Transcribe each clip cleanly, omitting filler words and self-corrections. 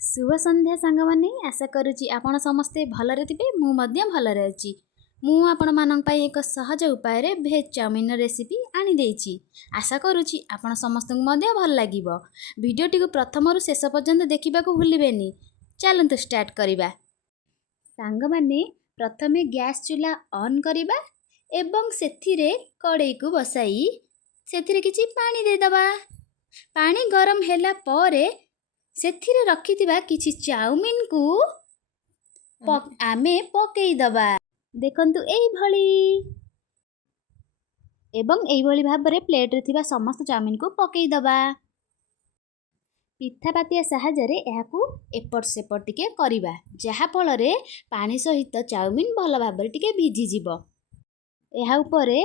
शुभ संध्या सांग मैंने आशा करुच्ची आपण समस्ते भलरे थिबे मु मध्य भलरे अछि। मु आपण मानक पई एक सहज उपाय रे भेज चाउमिन रेसिपी आनी देछि। आशा करुच्ची आपण समस्तक मध्य भल लागिबो। वीडियोटी को प्रथमरु शेष पर्यंत देखिबा को भूलिबेनी। चलंतु स्टार्ट करिबा। सांग माने प्रथमे गैस चूल्हा ऑन करिबा एवं सेथिरे कड़ाई को बसाई सेथिरे किछि पानी दे दबा। पानी गरम ହେଲା ପରେ ସେଥିରେ ରଖିଥିବା କିଛି ଚାଉମିନ କୁ ଆମେ ପକେଇ ଦବା। ଦେଖନ୍ତୁ ଏଇଭଳି ଏବଂ ଏଇଭଳି ଭାବରେ ପ୍ଲେଟ ରେ ଥିବା ସମସ୍ତ ଚାଉମିନ କୁ ପକେଇ ଦବା। ପିଠା ପାତିଆ ସାହାଯ୍ୟରେ ଏହାକୁ ଏପଟ ସେପଟ ଟିକେ କରିବା ଯାହା ଫଳରେ ପାଣି ସହିତ ଚାଉମିନ ଭଲ ଭାବରେ ଟିକେ ଭିଜି ଯିବ। ଏହା ଉପରେ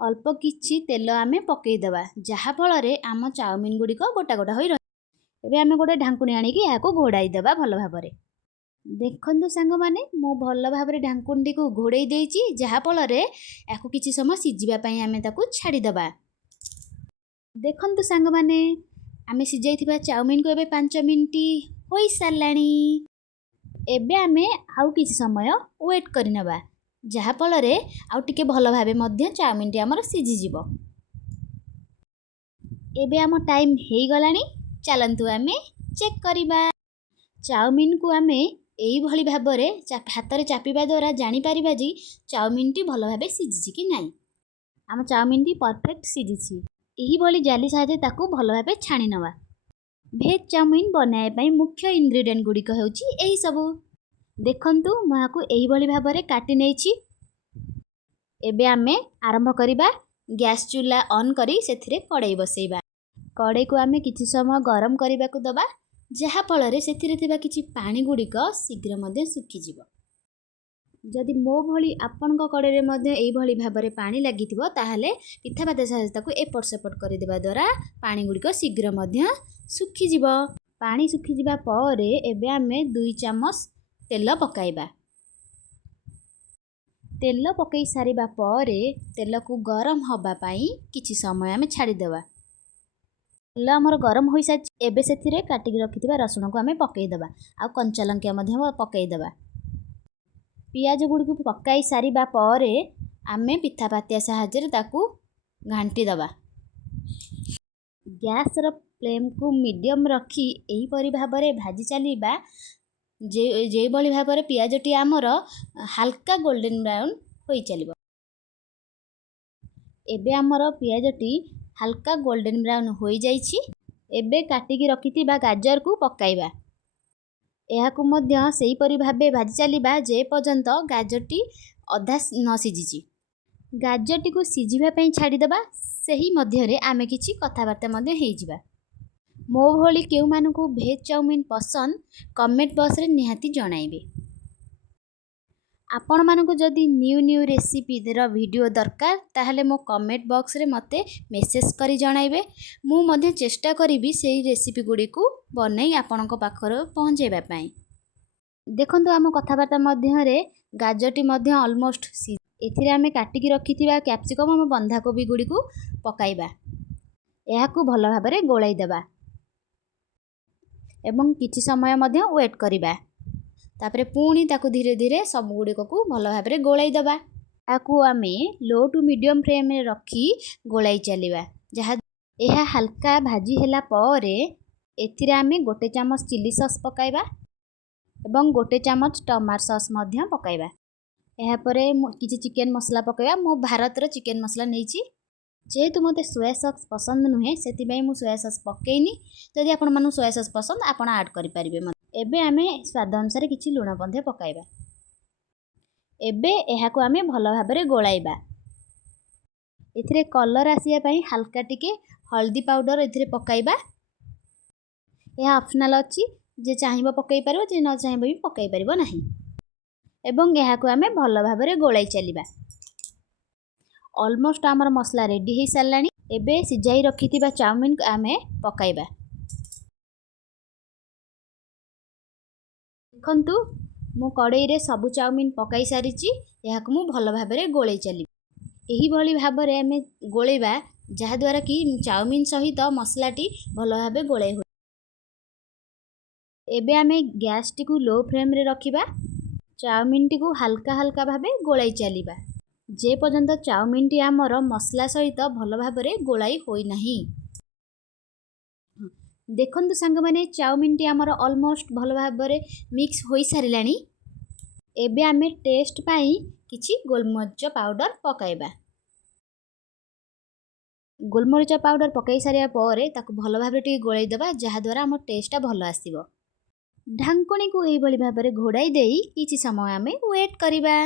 ଅଳ୍ପ କିଛି ତେଲ ଆମେ ପକେଇ ଦବା ଯାହା ଫଳରେ ଆମ ଚାଉମିନ गुड़िक गोटा गोटा होई एबे आमे गोटे ढांकुणी आनिकी याको घोड़ाई देबा भल भाबरे। देखंतु सांग माने मो भल भाबरे ढांकुणी को घोड़ाई देइची जहा फलरे याको किछि समय सिजिबा पई आमे ताकू छाडी देबा। देखंतु सांग माने आमे सिजाइथिबा चाउमिन को एबे 5 मिनिट होई सारलाणी। एबे आमे आउ किछि समय वेट करि नबा जहा फलरे आउ टिके भल भाबे मध्य चाउमिन टी हमर सिजि जिवो। एबे आम टाइम हेई गलाणी। चलंतु आमे चेक करिबा। चाउमिन को आमे एई भली भाबरे हाथ रे चापिबा द्वारा जानि परिबा जी चाउमिन टी भल भाबे सिजिछि कि नाही। आम चाउमिन टी परफेक्ट सिजिछि। एही भली जाली साहाय्य ताकू भल भाबे छाणी नवा। भेज चाउमिन बनाए पई मुख्य इंग्रेडिएंट गुड़िक हेउछि एही सबु। देखंतु माको एही भली भाबरे काटि नेछि। एबे आमे आरंभ करिबा। गैस चूल्हा ऑन करी सेथिरे कड़ाई बसैबा। कड़ाई को आमे किछि समय गरम करिबा को दबा जहा फलरे सेथिरे थिबा किछि पानी गुड़िक शीघ्र मध्ये सुखि जिवो। जदि मो भली आपनक कड़ाई रे मध्ये एई भली भाबरे पानी लागिथिबो ताहाले पिठा पाते सहायता को एपट सेपट करि देबा द्वारा पानी गुड़िक शीघ्र मध्ये सुखि जिवो। पानी सुखि जिबा परे एबे आमे 2 चम्मच तेल पकाइबा। तेल पकई सारिबा परे तेल को गरम हबा पई किछि समय आमे छाडी देबा। तेल हमर गरम होई साच एबे सेथिरे काटि रखिथिबा रसुण को आमे पकई देबा आ कंचा लंका मध्ये पकई देबा। पियाज गुडी को पकाई सारिबा परे आमे पिठा पातिया सहायता रे ताकू घांटी देबा। गैस रो फ्लेम को मीडियम रखी एही परि भाबरे भाजी चलीबा जे बळी भाबरे पियाज टी हमर हल्का गोल्डन ब्राउन होई चलिबो। एबे हमर पियाज टी हल्का गोल्डन ब्राउन होई जाइछि। एबे काटिकी रखिथिबा गाजर को पकाइबा। एहाकु मध्य सेही परि भाबे भाजी चलीबा जे पर्यंत गाजर टी अधा न सिजिछि। गाजर टी को सिजिबा पई छाडी देबा। सेही मध्य रे आमे किछि कथाबार्ता मध्य हेइ जिबा। मो भली केउ मानकु भेज चाउमिन पसंद कमेंट बॉक्स रे निहाती जणाइबे। आपण मानकु जदि न्यू रेसिपी रो वीडियो दरकार ताहले मो कमेंट बॉक्स रे मते मेसेज करी जणाइबे। मु मध्य चेष्टा करिबी सेही रेसिपी गुडी को बनाई आपनक पाखर पहुंचेबा पई। देखंतु आम कथाबार्ता मध्य रे गाजर टी मध्य ऑलमोस्ट एथिरे आमे काटिकी रखिथिबा कैप्सिकम हम बंधा कोबी गुडी को पकाइबा। एहाकु भल भाबरे गोळाई देबा एवं किछि समय मध्य वेट करिबा। तापरे पुणी ताकू धीरे धीरे सब गुडी को भल भाबरे गोळाई देबा। आकु आमे लो टू मीडियम फ्लेम रे रखी गोळाई चलीबा जहा एहा हल्का भाजी हैला परे एथिरे आमे 1 चम्मच चिली सॉस पकाइबा एवं 1 चम्मच टमाटो सॉस मध्य पकाइबा। एहा परे किछि चिकन मसला पकाइबा। मो भारत रो चिकन मसला नेछि जेहेतु मते सोया सॉस पसंद नुहे सेति बई मु सोया सॉस पकेइनी। जदि आपण मानु सोया सॉस पसंद आपण ऐड करि परिबे। एबे आमे स्वाद अनुसार किछि लूण बंधे पकाइबा। एबे एहाकु आमे भल भाबरे गोळाइबा। एथिरे कलर आसिया पई हल्का टिके हल्दी पाउडर एथिरे पकाइबा। एहा ऑप्शनल अछि जे चाहिबो पकाइ परबो जे न चाहिबो भी पकाइ परबो नाही। एवं एहाकु आमे भल भाबरे गोळाई चलीबा। ऑलमोस्ट आमर मसला रेडी हेइ सारलाणी। एबे सिजाई रखिथिबा चाउमिन को आमे पकाइबा। देखंतु मु कड़ाई रे सबु चाउमिन पकाई सारिची। एहाकु मु भल भाबरे गोळाई चली। एही भली भाबरे आमे गोळेबा जहा द्वारा कि चाउमिन सहित मसलाटी भल भाबे गोळाई हो। ଏବେ ଆମେ ଗ୍ୟାସଟିକୁ ଲୋ ଫ୍ଲେମ୍ରେ ରଖିବା। ଚାଉମିନଟିକୁ ହାଲକା ହାଲକା ଭାବେ ଗୋଳାଇ ଚାଲିବା ଯେ ପର୍ଯ୍ୟନ୍ତ ଚାଉମିନଟି ଆମର ମସଲା ସହିତ ଭଲ ଭାବରେ ଗୋଳାଇ ହୋଇନାହିଁ। ଦେଖନ୍ତୁ ସାଙ୍ଗମାନେ, ଚାଉମିନଟି ଆମର ଅଲମୋଷ୍ଟ ଭଲ ଭାବରେ ମିକ୍ସ ହୋଇସାରିଲାଣି। ଏବେ ଆମେ ଟେଷ୍ଟ ପାଇଁ କିଛି ଗୋଲମରିଚ ପାଉଡ଼ର ପକାଇବା। ଗୋଲମରିଚ ପାଉଡ଼ର ପକାଇ ସାରିବା ପରେ ତାକୁ ଭଲ ଭାବରେ ଟିକେ ଗୋଳାଇ ଦେବା, ଯାହାଦ୍ୱାରା ଆମ ଟେଷ୍ଟଟା ଭଲ ଆସିବ। ଢାଙ୍କୁଣୀକୁ ଏଇଭଳି ଭାବରେ ଘୋଡ଼ାଇ ଦେଇ କିଛି ସମୟ ଆମେ ୱେଟ୍ କରିବା।